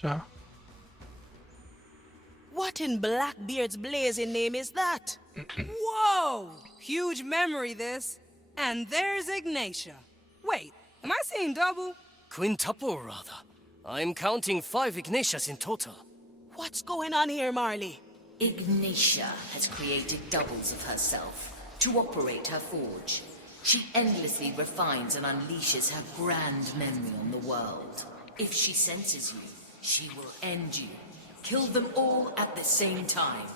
Så. What in Blackbeard's blazing name is that? Whoa! Huge memory, this. And there's Ignacia. Wait, am I seeing double? Quintuple, rather. I'm counting 5 Ignatias in total. What's going on here, Marley? Ignacia has created doubles of herself to operate her forge. She endlessly refines and unleashes her grand memory on the world. If she senses you, she will end you. Kill them all at the same time.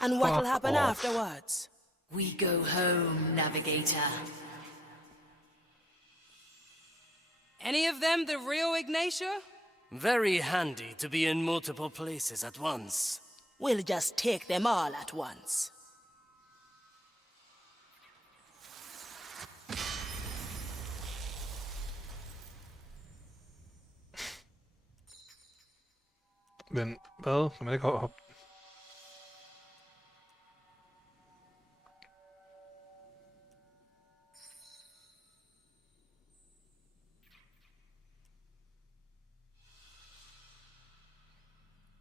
And what'll happen afterwards? We go home, Navigator. Any of them the real Ignacia? Very handy to be in multiple places at once. We'll just take them all at once. Men hvad? Kan man ikke hoppe?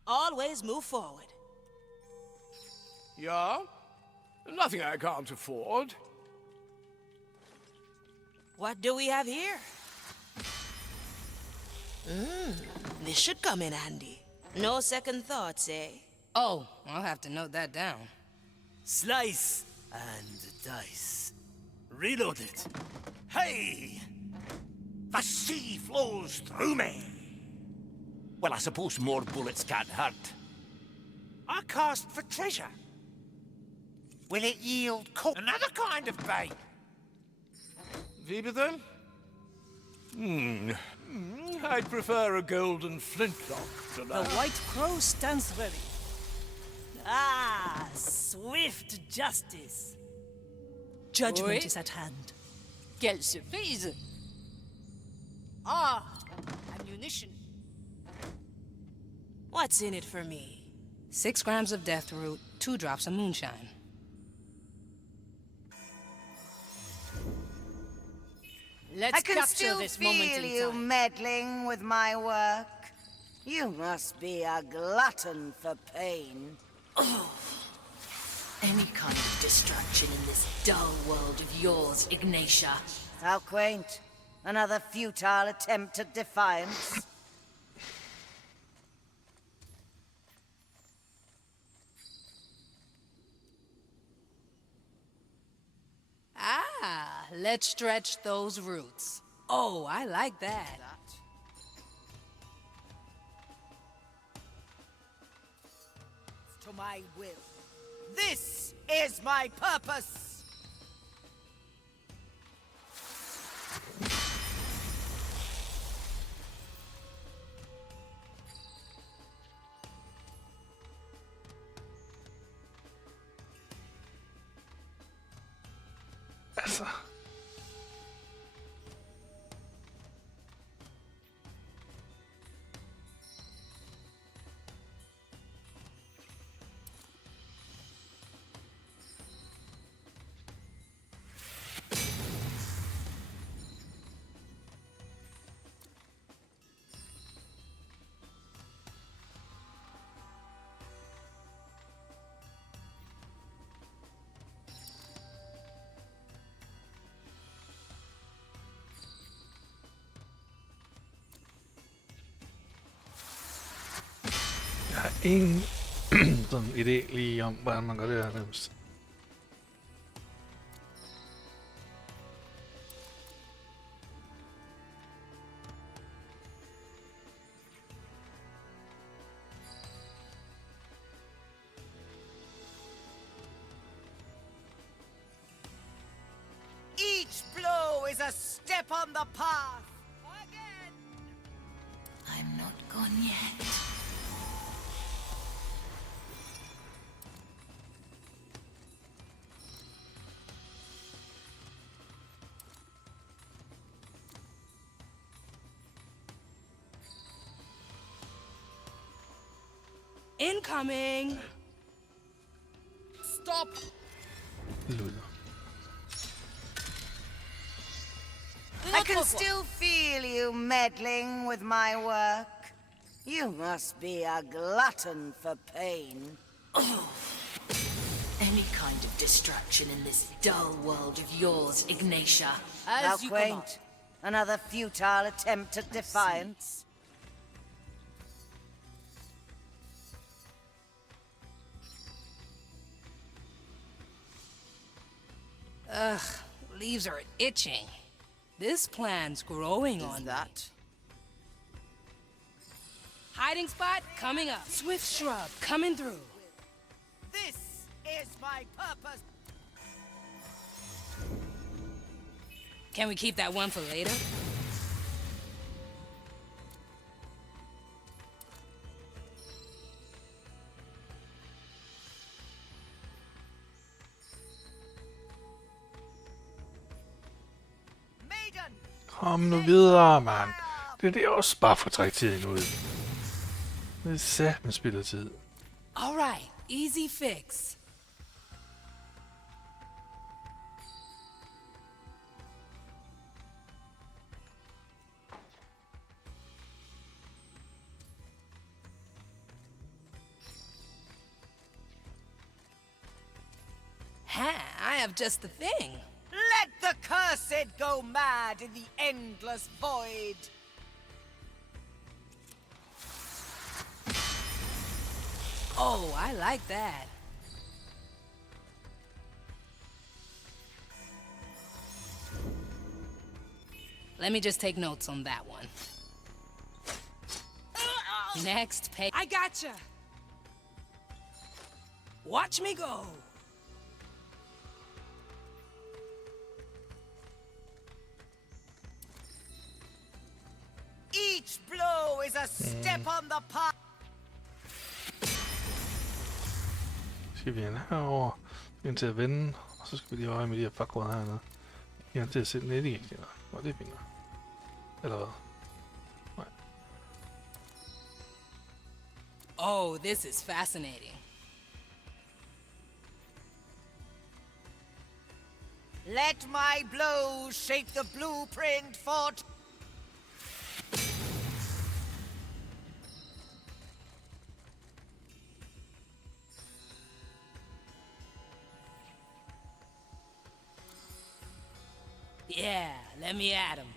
Always move forward. Yeah? Nothing I can't afford. What do we have here? This should come in handy. No second thoughts, eh? Oh, I'll have to note that down. Slice and dice. Reload it. Hey! The sea flows through me. Well, I suppose more bullets can't hurt. I cast for treasure. Will it yield another kind of bait? Vibe then? I'd prefer a golden flintlock to The that. White Crow stands ready. Ah, swift justice. Judgment Oui. is at hand. Quelle surprise! Ah, ammunition. What's in it for me? 6 grams of death root, 2 drops of moonshine. Let's I can capture still this moment feel in you time. meddling with my work. You must be a glutton for pain. Any kind of distraction in this dull world of yours, Ignacia. How quaint. Another futile attempt at defiance. Ah, let's stretch those roots. Oh, I like that. To my will. This is my purpose. Altså. Jeg har ingen sådan idé lige om, hvordan man gør det her nærmest. Each blow is a step on the path. Again. I'm not gone yet. Incoming! Stop! Lul. I can still feel you meddling with my work. You must be a glutton for pain. Any kind of distraction in this dull world of yours, Ignacia. How As you quaint. command. Another futile attempt at defiance. Ugh, leaves are itching. This plant's growing on that. Hiding spot coming up. Swift shrub coming through. This is my purpose. Can we keep that one for later? Maiden! Kom nu videre, mand. Det er også bare for at trække tiden ud. Det er satme spillet tid. All right, easy fix. I have just the thing. Let the cursed go mad in the endless void. Oh, I like that. Let me just take notes on that one. Next page. I gotcha. Watch me go. Each blow is a step on the path. Skal vi ind herover, ind til at vende, og så skal vi lige øje med de her fakgrød hernede. Ja, til at sætte net i, eller? Nå, det er fint. Eller hvad? Nej. Oh, this is fascinating. Let my blows shape the blueprint for... Yeah, let me at him.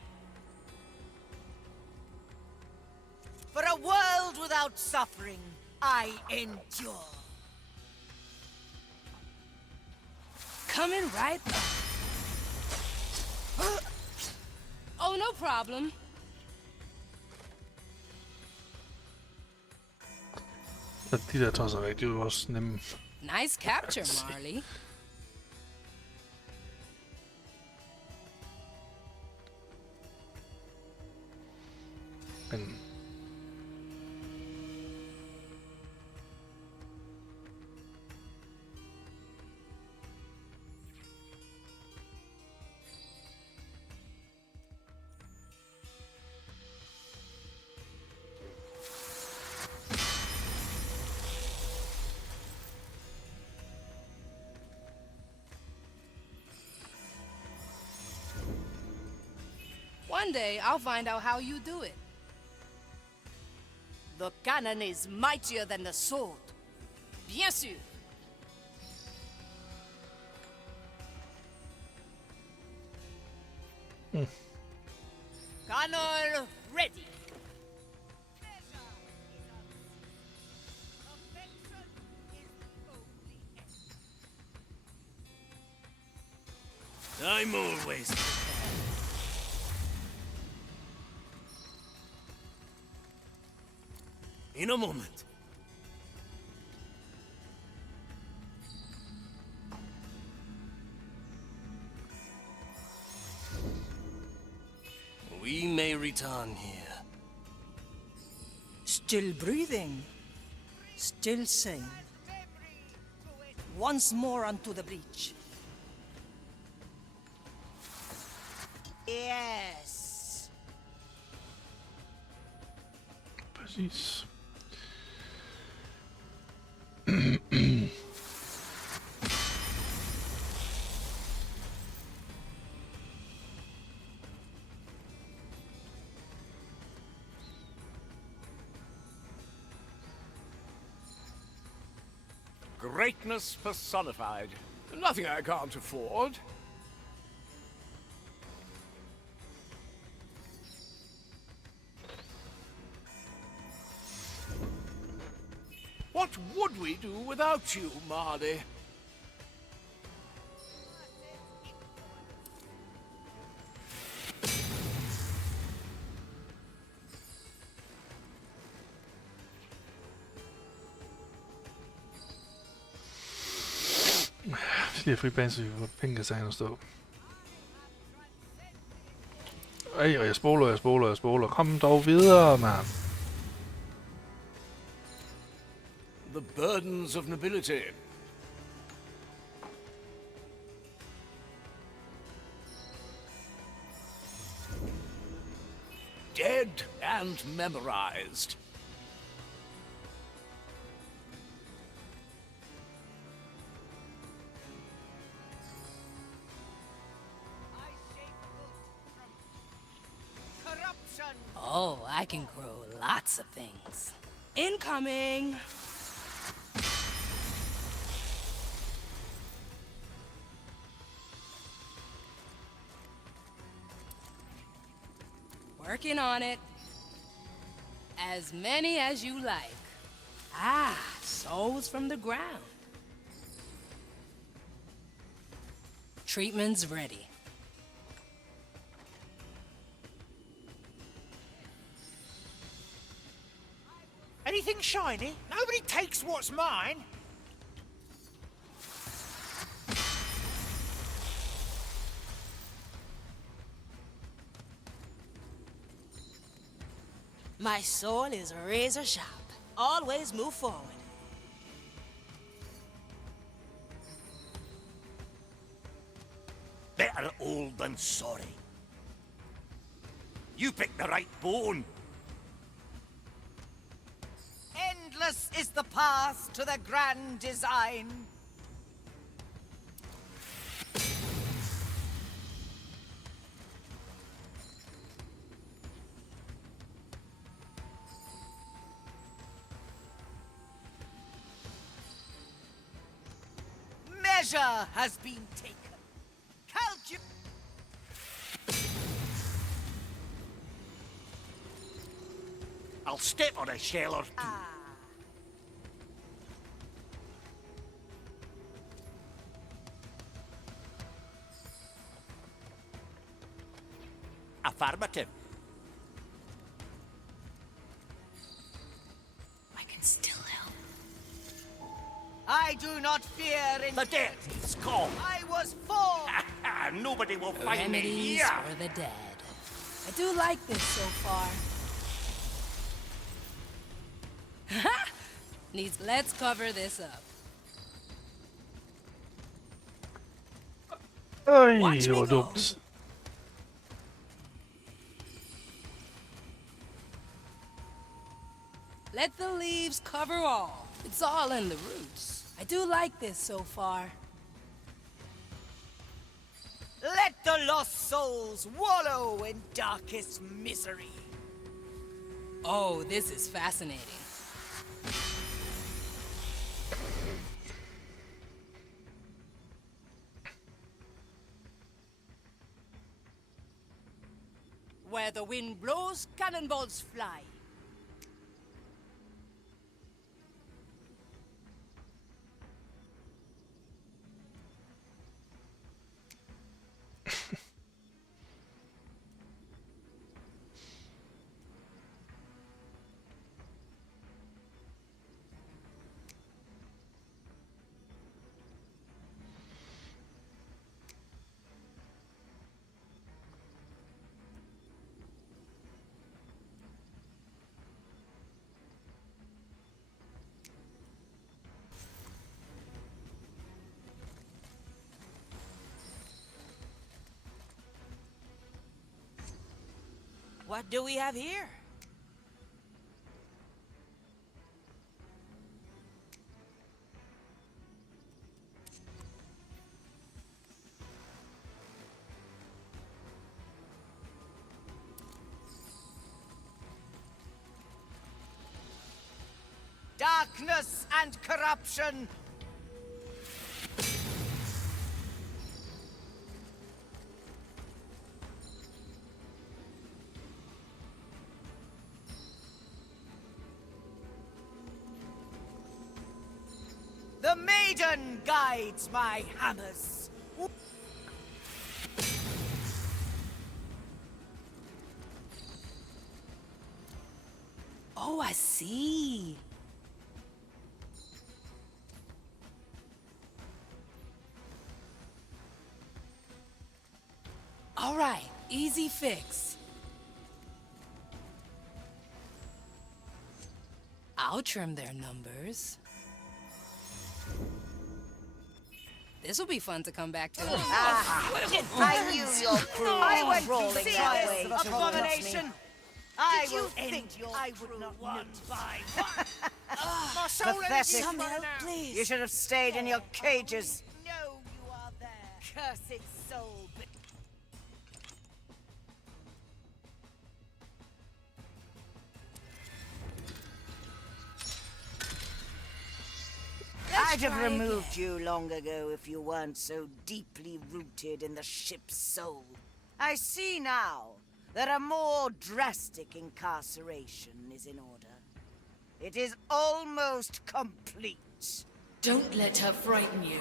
For a world without suffering, I endure. Coming right up. Oh, no problem. Så de der tosser væk, de er jo også nemme. Nice capture, Marley. Men One day, I'll find out how you do it. The cannon is mightier than the sword. Bien sûr. Cannon ready. I'm always prepared. In a moment. We may return here. Still breathing. Still sane. Once more unto the breach. Yes. præcis. Greatness personified. Nothing I can't afford. What would we do without you, Marley? Flere fribane, så vi får penge kan sagen at stå. Ej, og jeg spoler. Kom dog videre, mand. The burdens of nobility. Dead and memorized. Oh, I can grow lots of things. Incoming! Working on it. As many as you like. Ah, souls from the ground. Treatment's ready. Anything shiny? Nobody takes what's mine. My soul is razor sharp. Always move forward. Better old than sorry. You picked the right bone. Endless is the path to the grand design. Measure has been taken. I'll step on a shell or two. Affirmative. I can still help. I do not fear in The dead is called. I was formed. Nobody will find me Remedies here. for the dead. I do like this so far. Let's cover this up. Ej, Watch det me var go. dumt. Let the leaves cover all. It's all in the roots. I do like this so far. Let the lost souls wallow in darkest misery. Oh, this is fascinating. Where the wind blows, cannonballs fly. What do we have here? Darkness and corruption. The maiden guides my hammers. Oh, I see. All right, easy fix. I'll trim their numbers. This'll be fun to come back to. I knew your crew was rolling that way. Abomination! I will end your crew one by one. My soul Pathetic. Some help, please. You should have stayed in your cages. No, you are there. Cursed soul. I'd have removed you long ago if you weren't so deeply rooted in the ship's soul. I see now that a more drastic incarceration is in order. It is almost complete. Don't let her frighten you.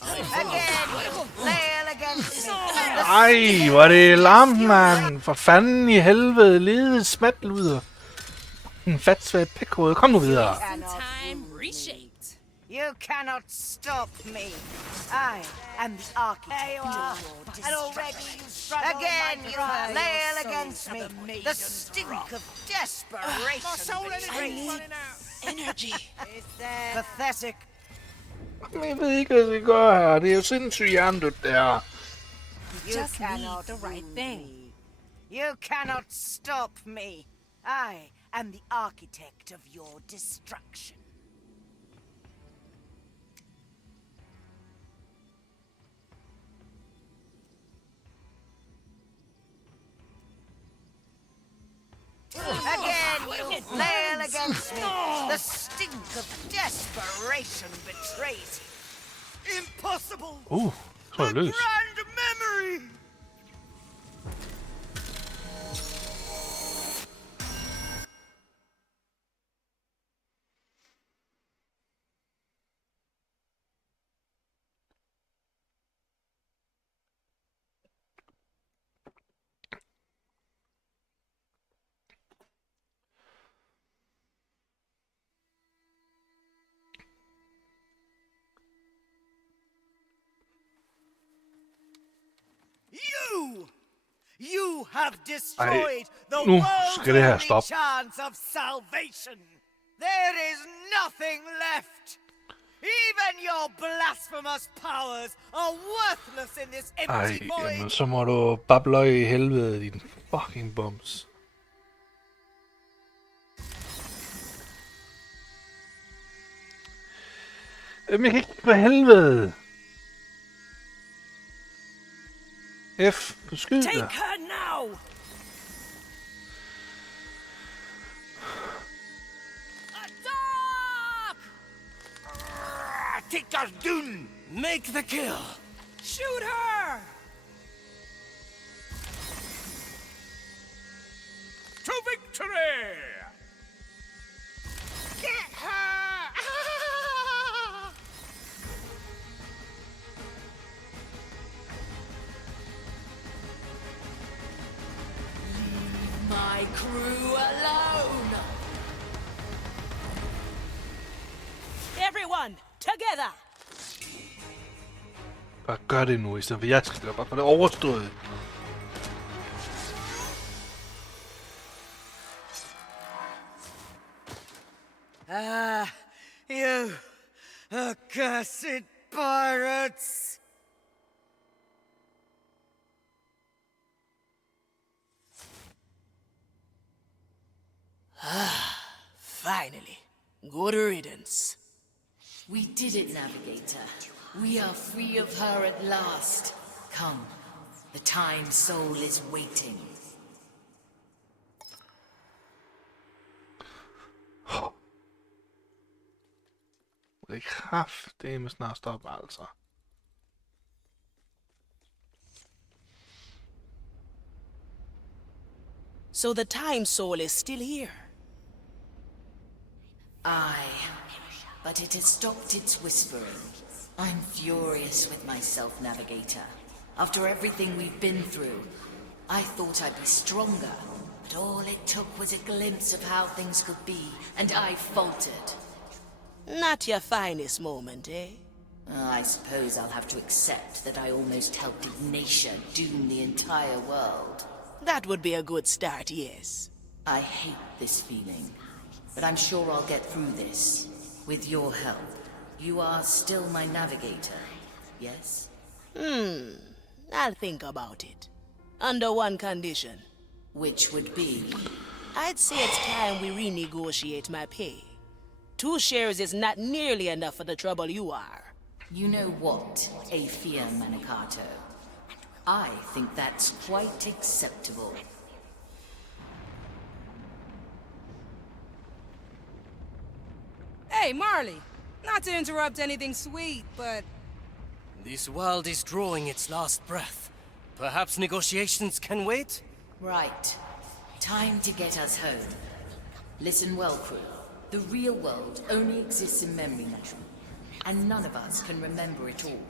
Again, flail against me. Ej, hvor er det larmt, mand. For fanden i helvede. Ledet smatluder. En fat svagt pikhoved. Kom nu videre. Time reshaped. You cannot stop me. I am the architect. There you are. And already you struggle. Again, you flail flail against me. The stink of desperation. My soul betrays. running out. Energy. Is there? Pathetic. Men jeg ved ikke, hvad vi gør her. Det er jo sindssygt hjernedødt, det her. You Just need cannot the right wound thing. me. You cannot stop me. I am the architect of your destruction. Again, you flail against me. The stink of desperation betrays you. Impossible! Så er jeg løs. Grand memory! You have destroyed the nu world's skal det her only stoppe. chance of salvation. There is nothing left. Even your blasphemous powers are worthless in this Ej, empty void. jamen, så må du babløj i helvede, din fucking bums. Jamen, jeg kan ikke for helvede. F, beskyd Take dig. her now. Take us down! Make the kill! Shoot her. To victory! Get her. My crew alone! Everyone, together. Bare gør det nu, i stedet for jeg skal bare få det overstået. You accursed pirates! Finally. Good riddance. We did it, Navigator. We are free of her at last. Come, the Time Soul is waiting. Det er kraftedeme snart stoppe, altså. So the time soul is still here. Aye, but it has stopped its whispering. I'm furious with myself, Navigator. After everything we've been through, I thought I'd be stronger, but all it took was a glimpse of how things could be, and I faltered. Not your finest moment, eh? I suppose I'll have to accept that I almost helped Ignacia doom the entire world. That would be a good start, yes. I hate this feeling, but I'm sure I'll get through this. With your help. You are still my navigator, yes? I'll think about it. Under one condition. Which would be? I'd say it's time we renegotiate my pay. 2 shares is not nearly enough for the trouble you are. You know what, Afia Manicato? I think that's quite acceptable. Hey, Marley. Not to interrupt anything sweet, but... This world is drawing its last breath. Perhaps negotiations can wait? Right. Time to get us home. Listen well, crew. The real world only exists in memory now. And none of us can remember it all.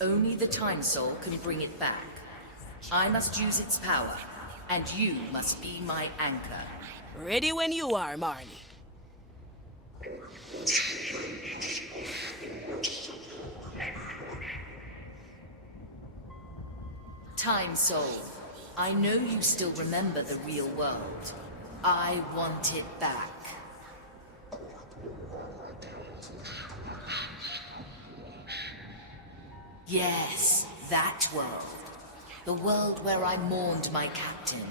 Only the Time Soul can bring it back. I must use its power, and you must be my anchor. Ready when you are, Marley. Time Soul, I know you still remember the real world. I want it back. Yes, that world. The world where I mourned my captain.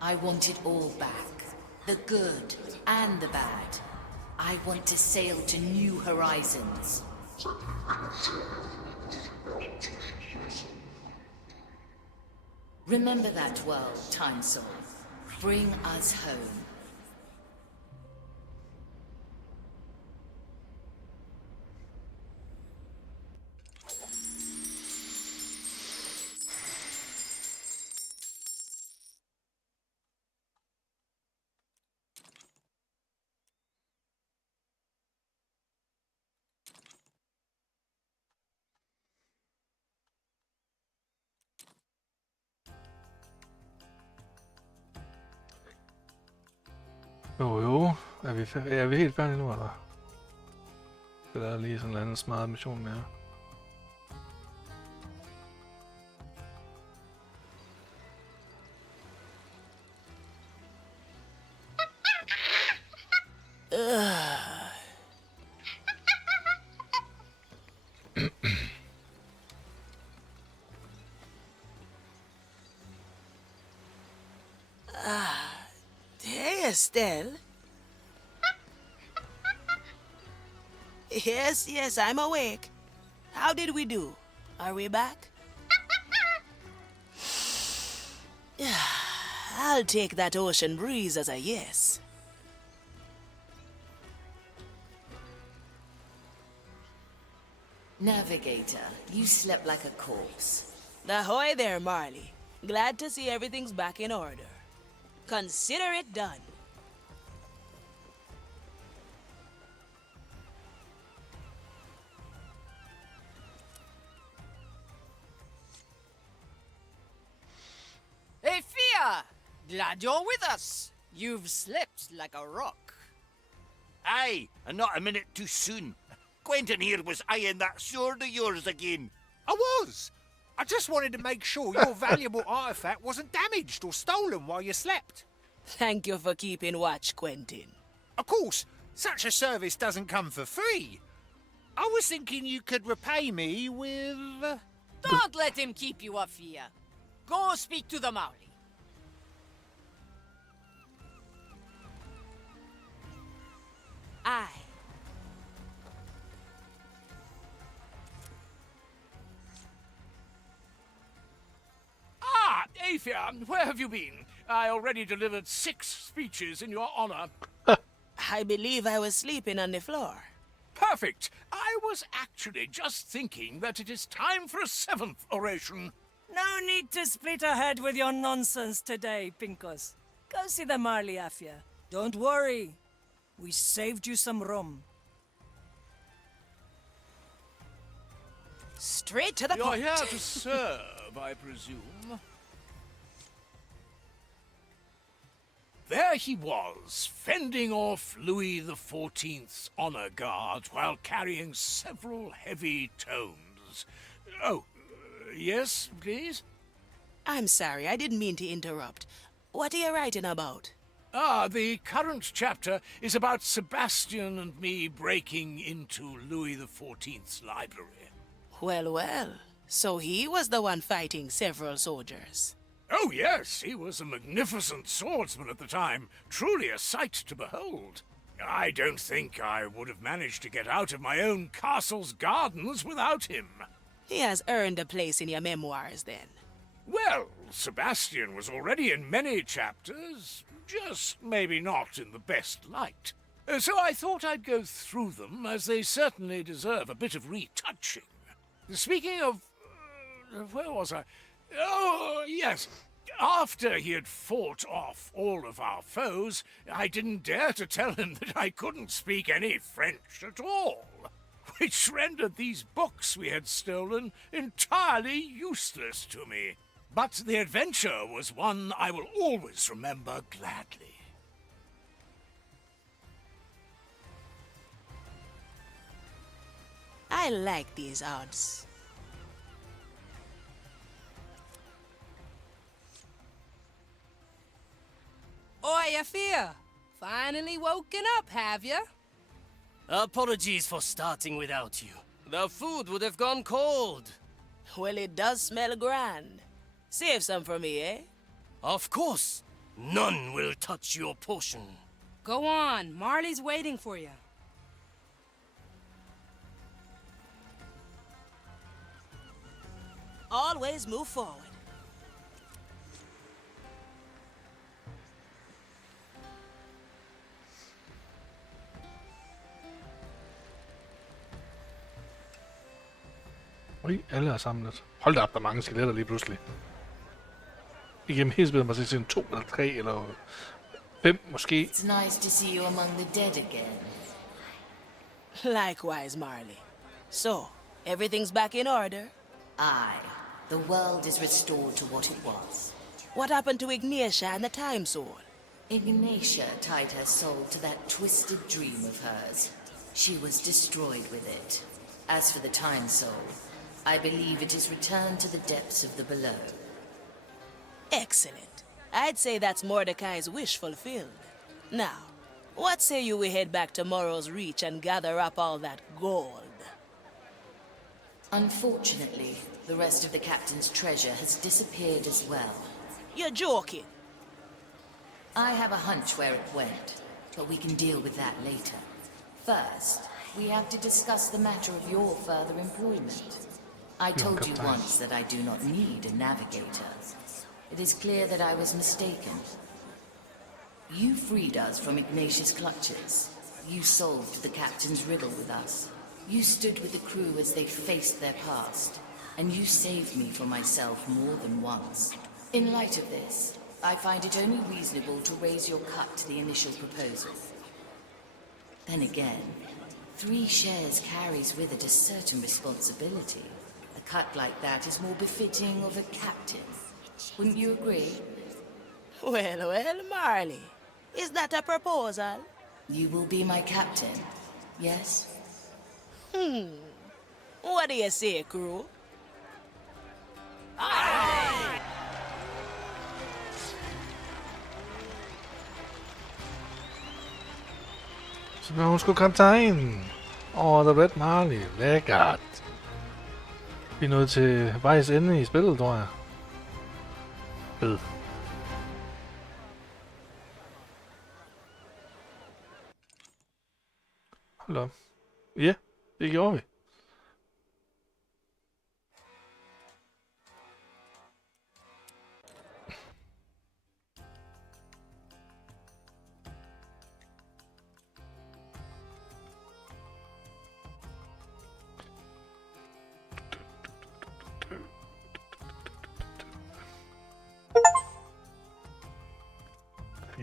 I want it all back. The good and the bad. I want to sail to new horizons. Remember that world, Time Soul. Bring us home. Jo. Er vi helt færdige nu, eller? Eller er der lige sådan en anden smart mission mere? Hey, Estelle. Yes, I'm awake. How did we do? Are we back? I'll take that ocean breeze as a yes. Navigator, you slept like a corpse. Ahoy there, Marley. Glad to see everything's back in order. Consider it done. Hey, Fia! Glad you're with us. You've slept like a rock. Aye, and not a minute too soon. Quentin here was eyeing that sword of yours again. I was. I just wanted to make sure your valuable artifact wasn't damaged or stolen while you slept. Thank you for keeping watch, Quentin. Of course, such a service doesn't come for free. I was thinking you could repay me with... Don't let him keep you up, Fia. Go speak to the Maori. Aye. Ah, Afia, where have you been? I already delivered 6 speeches in your honor. I believe I was sleeping on the floor. Perfect. I was actually just thinking that it is time for a 7th oration. No need to split a head with your nonsense today, Pinkos. Go see the Marley Afia. Don't worry. We saved you some rum. Straight to the You're point. here to serve, I presume. There he was, fending off Louis XIV's honor guards while carrying several heavy tomes. Oh, yes, please? I'm sorry, I didn't mean to interrupt. What are you writing about? The current chapter is about Sebastian and me breaking into Louis XIV's library. Well, well. So he was the one fighting several soldiers. Oh, yes, he was a magnificent swordsman at the time. Truly a sight to behold. I don't think I would have managed to get out of my own castle's gardens without him. He has earned a place in your memoirs, then. Well, Sebastian was already in many chapters, just maybe not in the best light. So I thought I'd go through them, as they certainly deserve a bit of retouching. Speaking of... where was I? Oh, yes. After he had fought off all of our foes, I didn't dare to tell him that I couldn't speak any French at all, which rendered these books we had stolen entirely useless to me. But the adventure was one I will always remember gladly. I like these odds. Oi, Afia! Finally woken up, have ya? Apologies for starting without you. The food would have gone cold. Well, it does smell grand. Save some for me, eh? Of course. None will touch your portion. Go on, Marley's waiting for you. Always move forward. Ui, alle er samlet. Hold da op, der er mange skeletter lige pludselig. Igennem hele spillet, man skal se 2 eller 3 eller 5 måske. It's nice to see you among the dead again. Likewise, Marley. So, everything's back in order? Aye. The world is restored to what it was. What happened to Ignacia and the Time Sword? Ignacia tied her soul to that twisted dream of hers. She was destroyed with it. As for the Time Soul, I believe it is returned to the depths of the below. Excellent. I'd say that's Mordecai's wish fulfilled. Now, what say you we head back to Morrow's Reach and gather up all that gold? Unfortunately, the rest of the captain's treasure has disappeared as well. You're joking. I have a hunch where it went, but we can deal with that later. First, we have to discuss the matter of your further employment. I told you once that I do not need a navigator. It is clear that I was mistaken. You freed us from Ignacia's clutches. You solved the captain's riddle with us. You stood with the crew as they faced their past, and you saved me from myself more than once. In light of this, I find it only reasonable to raise your cut to the initial proposal. Then again, 3 shares carries with it a certain responsibility. A cut like that is more befitting of a captain. Wouldn't you agree? Well, well, Marley. Is that a proposal? You will be my captain, yes? What do you say, crew? Så bliver hun sgu kaptajn over The Red Marley. Lækkert. Vi er nået til vejs ende i spillet, tror jeg. Fed. Hold op. Ja, det gjorde vi.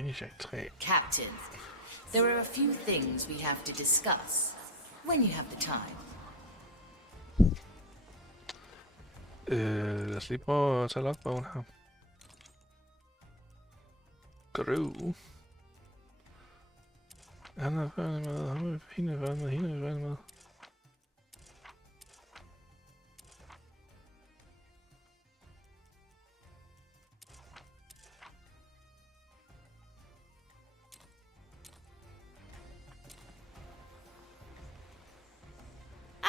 Misha 3. Captain, there are a few things we have to discuss when you have the time. Lad os lige prøve at tage logbogen her. Gru. Han er færdig med, hende er færdig med.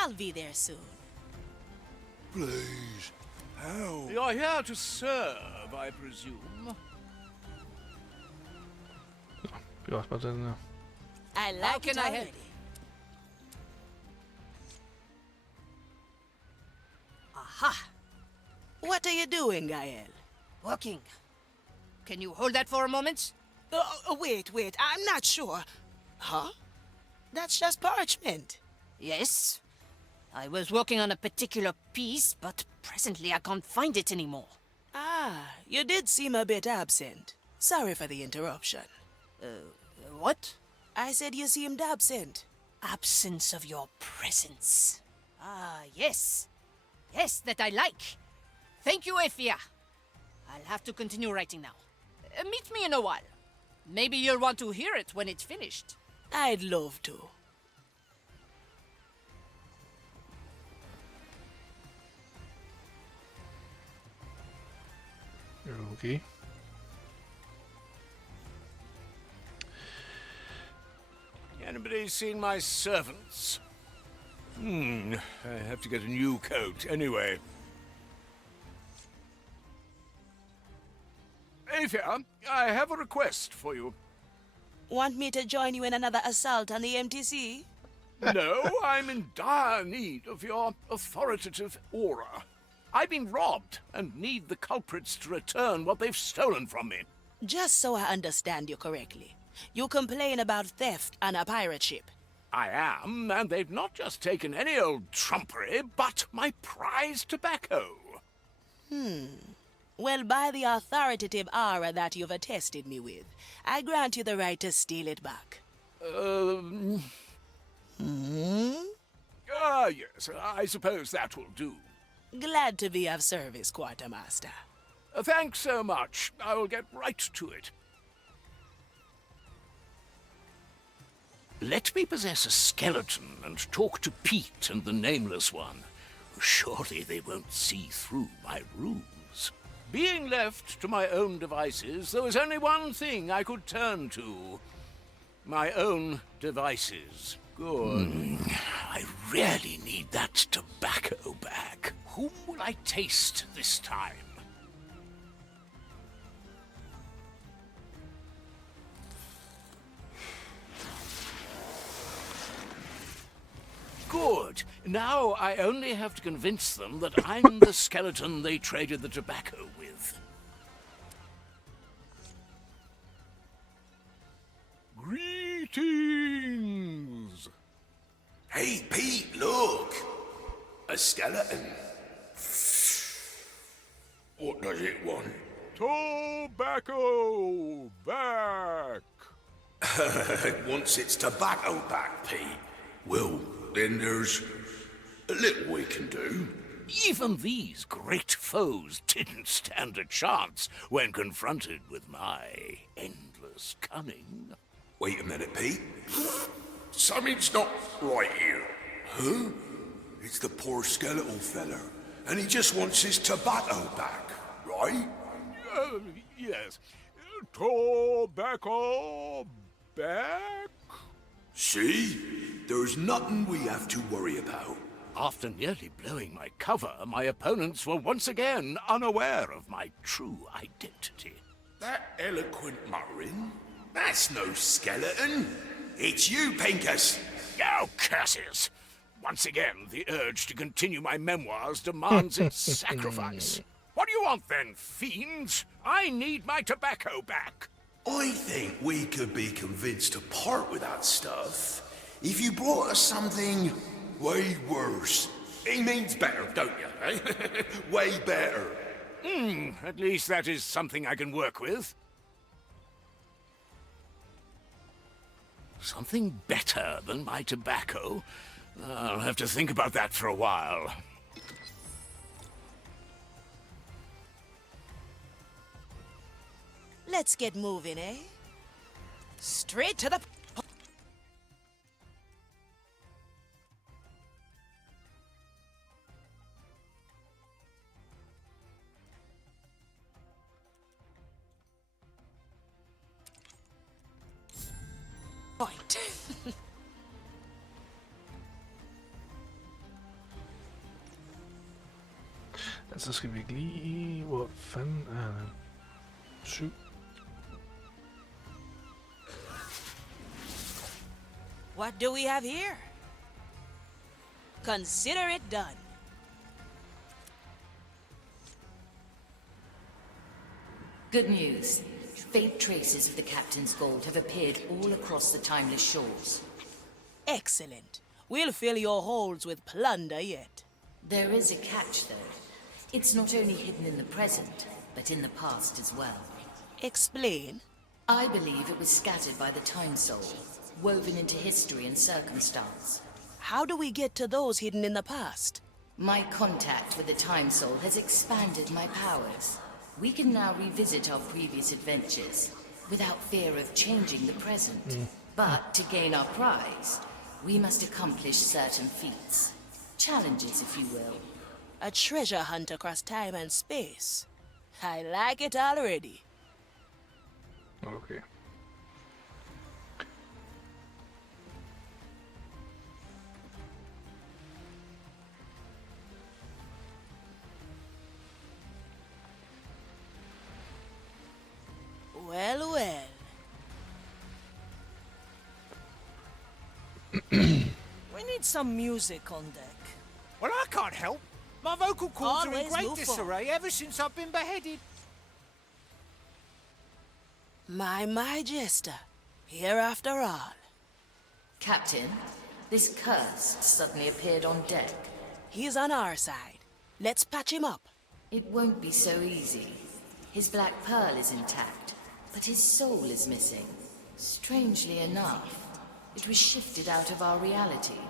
I'll be there soon. Please, how? You're here to serve, I presume. Vi også bare tage den her. I like it already. Aha! What are you doing, Gael? Working. Can you hold that for a moment? Wait, I'm not sure. Huh? That's just parchment. Yes. I was working on a particular piece, but presently I can't find it anymore. Ah, you did seem a bit absent. Sorry for the interruption. What? I said you seemed absent. Absence of your presence. Ah, yes. Yes, that I like. Thank you, Ephia. I'll have to continue writing now. Meet me in a while. Maybe you'll want to hear it when it's finished. I'd love to. Okay. Anybody seen my servants? I have to get a new coat anyway. Ephia, I have a request for you. Want me to join you in another assault on the MTC? No, I'm in dire need of your authoritative aura. I've been robbed and need the culprits to return what they've stolen from me. Just so I understand you correctly. You complain about theft on a pirate ship. I am, and they've not just taken any old trumpery, but my prized tobacco. Well, by the authoritative aura that you've attested me with, I grant you the right to steal it back. Yes, I suppose that will do. Glad to be of service, Quartermaster. Thanks so much. I will get right to it. Let me possess a skeleton and talk to Pete and the Nameless One. Surely they won't see through my ruse. Being left to my own devices, there was only one thing I could turn to. My own devices. Good. I really need that tobacco back. Whom will I taste this time? Good. Now I only have to convince them that I'm the skeleton they traded the tobacco with. Greetings! Hey, Pete, look! A skeleton. What does it want? Tobacco back! It wants its tobacco back, Pete. Well, then there's a little we can do. Even these great foes didn't stand a chance when confronted with my endless cunning. Wait a minute, Pete. Something's not right here. Huh? It's the poor skeletal feller, and he just wants his tobacco back, right? Yes. Tobacco back? See? There's nothing we have to worry about. After nearly blowing my cover, my opponents were once again unaware of my true identity. That eloquent muttering? That's no skeleton. It's you, Pincus. Oh, curses! Once again, the urge to continue my memoirs demands its sacrifice. What do you want then, fiends? I need my tobacco back. I think we could be convinced to part with that stuff if you brought us something way worse. He means better, don't you, eh? Way better. At least that is something I can work with. Something better than my tobacco? I'll have to think about that for a while. Let's get moving, eh? Straight to the point. Så skal vi lige... Hvor fanden er den? 7. What do we have here? Consider it done. Good news. Faint traces of the captain's gold have appeared all across the timeless shores. Excellent. We'll fill your holds with plunder yet. There is a catch, though. It's not only hidden in the present, but in the past as well. Explain. I believe it was scattered by the Time Soul, woven into history and circumstance. How do we get to those hidden in the past? My contact with the Time Soul has expanded my powers. We can now revisit our previous adventures without fear of changing the present. But to gain our prize, we must accomplish certain feats. Challenges, if you will. A treasure hunt across time and space. I like it already. Okay. Well, well. We need some music on deck. Well, I can't help. My vocal cords are in Always great move disarray ever since I've been beheaded. My jester. Here after all. Captain, this cursed suddenly appeared on deck. He's on our side. Let's patch him up. It won't be so easy. His black pearl is intact, but his soul is missing. Strangely enough, it was shifted out of our reality,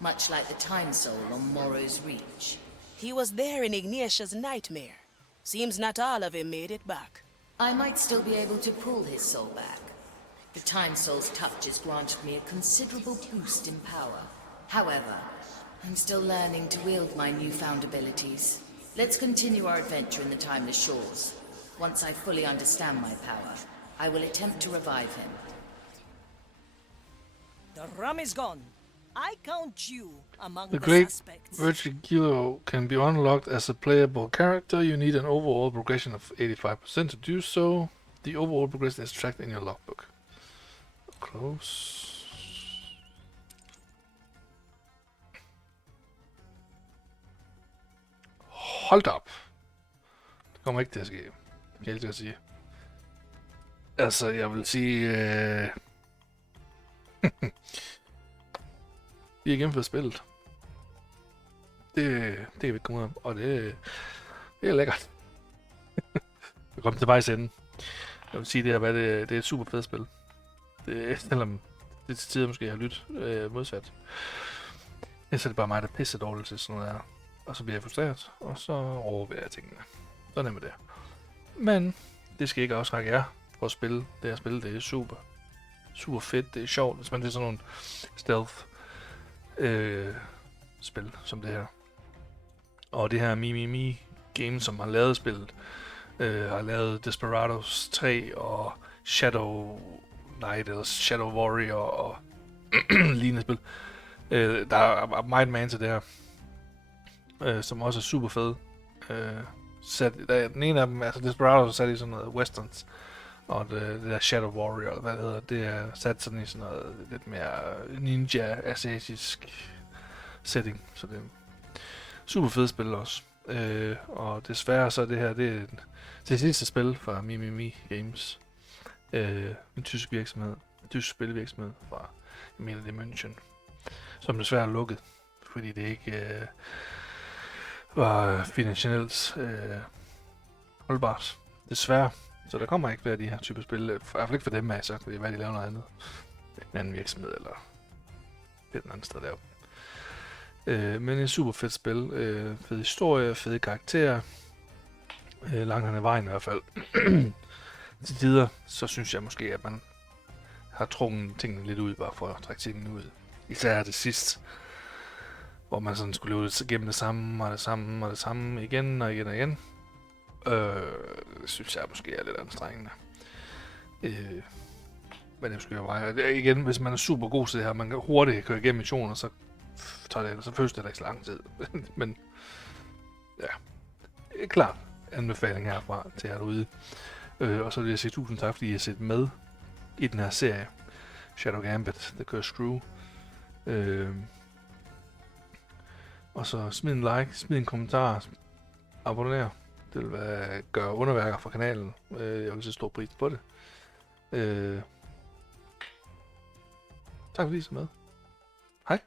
much like the Time Soul on Morrow's Reach. He was there in Ignatia's nightmare. Seems not all of him made it back. I might still be able to pull his soul back. The Time Soul's touch has granted me a considerable boost in power. However, I'm still learning to wield my newfound abilities. Let's continue our adventure in the Timeless Shores. Once I fully understand my power, I will attempt to revive him. The rum is gone. I count you among The the Great suspects. Virgin Kilo can be unlocked as a playable character. You need an overall progression of 85% to do so. The overall progression is tracked in your logbook. Close. Hold op. Det kommer ikke til at ske. Det kan jeg lige sige. Altså, jeg vil sige... Vi har gennemført spillet. Det kan vi komme ud af, og det er lækkert. Vi kommer til vejs ende. Jeg vil sige, det er et super fedt spil. Selvom det til tider måske har lyttet modsat. Så er det bare mig, der pisser dårligt til sådan noget der. Og så bliver jeg frustreret, og så overvejer jeg tingene. Sådan er med det. Men det skal ikke afskrække jer for at spille det her spil. Det er super fedt, det er sjovt. Hvis man det er sådan nogle stealth spil som det her. Og det her Mi game, som har lavet spillet, har lavet Desperados 3 og Shadow Knight eller Shadow Warrior og lignende spil. Der er meget man til det her, som også er super fed. Den ene af dem, altså Desperados, er sat i sådan noget westerns, og det der Shadow Warrior, hvad det hedder, det er sat sådan i sådan noget lidt mere ninja-asiatisk setting, så det er super fedt spil også. Og desværre så er det her, det er det sidste spil fra Mi Games, en tysk virksomhed, en tysk spilvirksomhed fra Emilia München, som desværre er lukket, fordi det ikke var finansielt holdbart, desværre. Så der kommer ikke flere af de her typer spil, i hvert fald ikke for dem af, så kan det være, de laver noget andet. en anden virksomhed, eller et andet sted deroppe. Men et super fedt spil. Fed historie, fede karakterer. Langt hen ad vejen i hvert fald. Til tider, så synes jeg måske, at man har trukket tingene lidt ud, bare for at trække tingene ud. Især det sidste, hvor man sådan skulle løbe igennem det samme, og det samme, og det samme, igen og igen og igen. Det synes jeg måske er lidt anstrengende. Men det skal jo bare... Igen, hvis man er super god til det her, man kan hurtigt køre igennem missioner, så føles det da ikke så lang tid. Men ja, klart anbefaling herfra til jer derude. Og så vil jeg sige tusind tak, fordi I har set med i den her serie. Shadow Gambit, The Cursed Crew. Og så smid en like, smid en kommentar, abonner. Det vil gøre underværker for kanalen. Jeg vil så stor pris på det. Tak fordi I så med. Hej.